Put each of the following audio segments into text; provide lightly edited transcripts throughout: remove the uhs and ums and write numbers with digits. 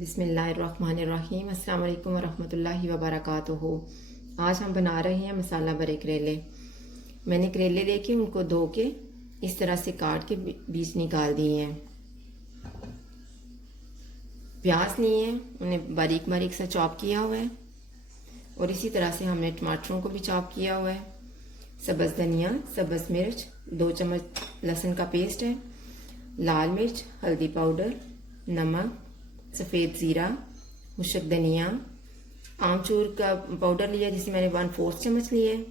बिस्मिल्लाहिर्रहमानिर्रहीम। अस्सलाम वालेकुम वरहमतुल्लाहि वबरकातुहू। आज हम बना रहे हैं मसाला भरे करेले। मैंने करेले लेके उनको धो के इस तरह से काट के बीज निकाल दिए हैं। प्याज लिए हैं, उन्हें बारीक बारीक सा चॉप किया हुआ है और इसी तरह से हमने टमाटरों को भी चॉप किया हुआ है। सब्ज़ धनिया, सब्ज़ मिर्च, 2 चम्मच लहसुन का पेस्ट है, लाल मिर्च, हल्दी पाउडर, नमक, सफ़ेद ज़ीरा, मुशक धनिया, आमचूर का पाउडर लिया जिसे मैंने 1/4 चम्मच लिया है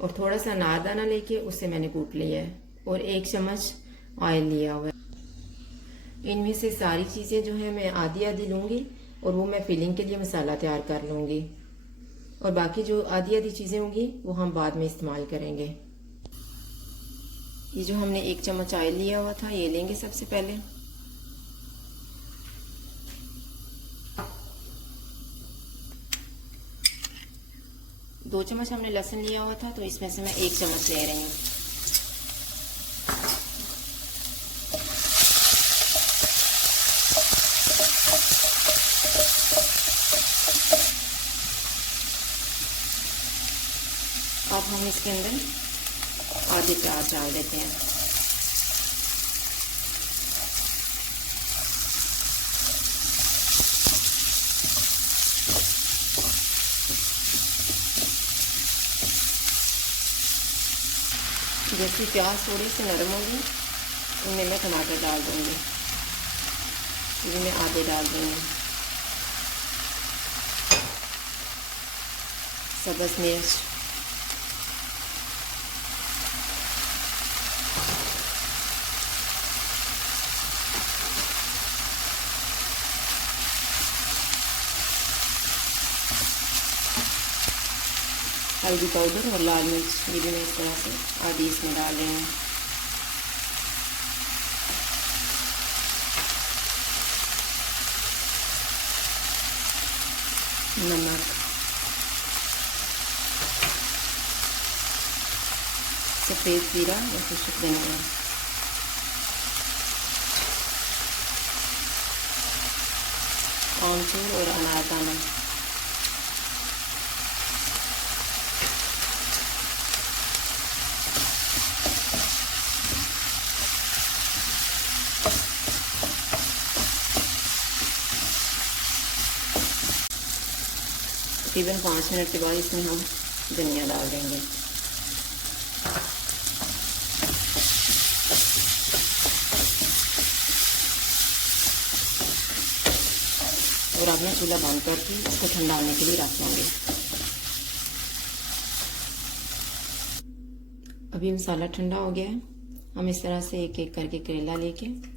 और थोड़ा सा अनारदाना लेके उससे मैंने कूट लिया है और 1 चम्मच ऑयल लिया हुआ है। इनमें से सारी चीज़ें जो हैं मैं आधी आधी लूँगी और वो मैं फिलिंग के लिए मसाला तैयार कर लूँगी और बाकी जो आधी आधी चीज़ें होंगी वो हम बाद में इस्तेमाल करेंगे। ये जो हमने 1 चम्मच ऑयल लिया हुआ था ये लेंगे सबसे पहले। दो चम्मच हमने लहसुन लिया हुआ था तो इसमें से मैं 1 चम्मच ले रही हूँ। अब हम इसके अंदर आधे प्याज डाल देते हैं। जैसे प्याज थोड़ी सी नरम होगी उनमें मैं टमाटर डाल दूँगी। ये मैं आधे डाल दूँगी। सब्ज़ मिर्च, हल्दी पाउडर और लाल मिर्च ये भी मैं इस तरह से आधी इसमें डाल रही हूँ। नमक, सफ़ेद ज़ीरा और खुशक धनिया, आमचूर और अनारदाना, तकरीबन 5 मिनट के बाद इसमें हम धनिया डाल देंगे। और अब मैं चूल्हा बंद करके इसको ठंडा होने के लिए रख दूँगी। अभी मसाला ठंडा हो गया है। हम इस तरह से एक एक करके करेला लेके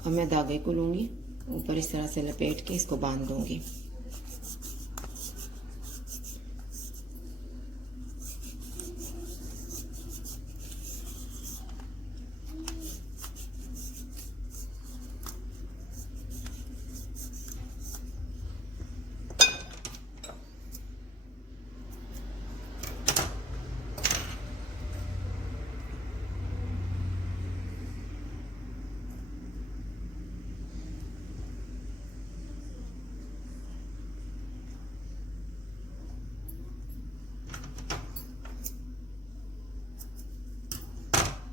अब मैं धागे को लूँगी, ऊपर इस तरह से लपेट के इसको बांध दूँगी।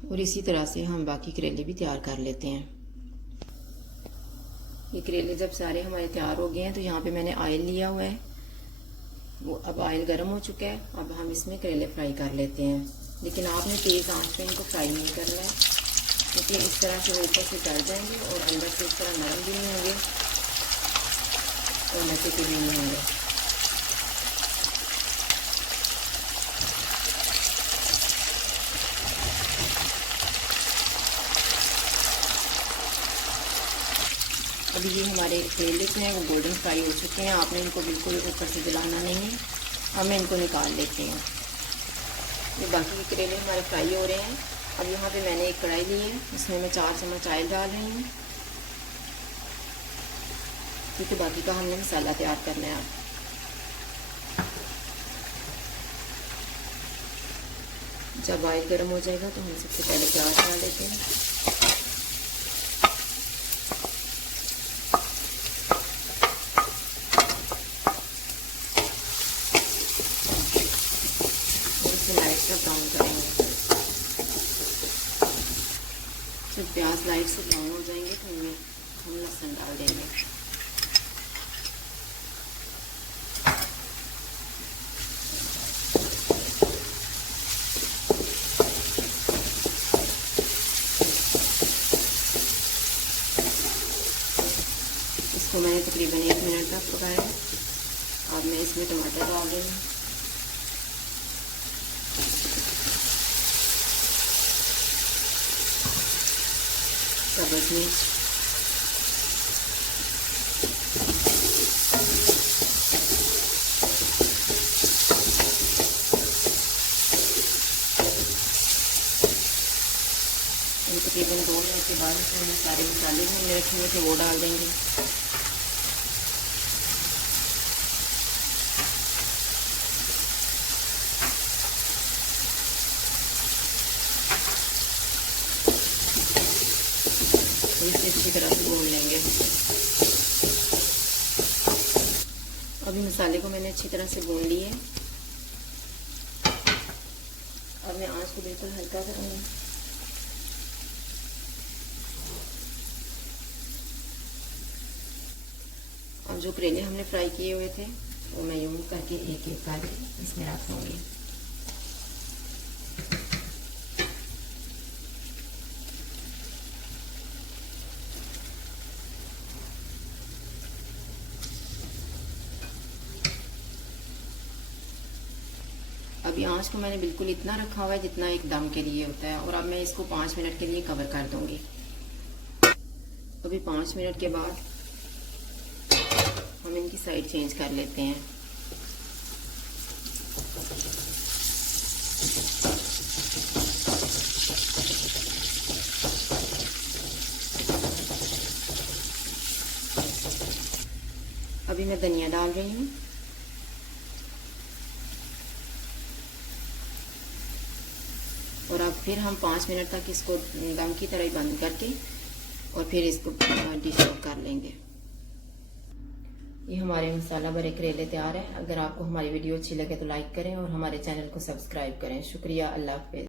और इसी तरह से हम बाकी करेले भी तैयार कर लेते हैं। ये करेले जब सारे हमारे तैयार हो गए हैं तो यहाँ पे मैंने ऑयल लिया हुआ है, वो अब ऑयल गर्म हो चुका है। अब हम इसमें करेले फ्राई कर लेते हैं, लेकिन आपने तेज़ आंच पे इनको फ्राई नहीं करना है क्योंकि इस तरह से वो ऊपर से जल जाएंगे और अंदर से इस तरह नरम भी नहीं होंगे और लचे के भी नहीं होंगे। अभी ये हमारे करेले जो हैं वो गोल्डन फ्राई हो चुके हैं। आपने इनको बिल्कुल ऊपर से जलाना नहीं है। अब मैं इनको निकाल लेती हूँ। ये बाकी के करेले हमारे फ्राई हो रहे हैं। अब यहाँ पे मैंने एक कढ़ाई ली है, उसमें मैं 4 चम्मच ऑयल डाल रही हूँ, क्योंकि बाकी का हमने मसाला तैयार करना है। जब ऑयल गर्म हो जाएगा तो हम सबसे पहले प्याज डाल देते हैं। और इसे लाइट सा ब्राउन करेंगे। जब प्याज लाइट से ब्राउन हो जाएंगे तो इनमें हम लहसुन डाल देंगे। इसको मैंने तकरीबन 1 मिनट तक पकाया। अब मैं इसमें टमाटर डाल रही हूँ, सब्ज़ मिर्च, तकरीबन 2 मिनट के बाद इसमें सारे मसाले जो हमने रखे हुए थे वो डाल देंगे। इसे अच्छी तरह से भून लेंगे। अभी मसाले को मैंने अच्छी तरह से भून लिए। अब मैं आंच को बिल्कुल हल्का करूँगी। अब जो करेले हमने फ्राई किए हुए थे वो मैं यूं करके एक एक करके इसमें रख दूँगी। अभी आंच को मैंने बिल्कुल इतना रखा हुआ है जितना एक दम के लिए होता है। और अब मैं इसको 5 मिनट के लिए कवर कर दूंगी। अभी 5 मिनट के बाद हम इनकी साइड चेंज कर लेते हैं। अभी मैं धनिया डाल रही हूँ। और अब फिर हम 5 मिनट तक इसको दम की तरह ही बंद करके और फिर इसको डिश आउट कर लेंगे। ये हमारे मसाला भरे करेले तैयार है। अगर आपको हमारी वीडियो अच्छी लगे तो लाइक करें और हमारे चैनल को सब्सक्राइब करें। शुक्रिया। अल्लाह हाफ़िज़।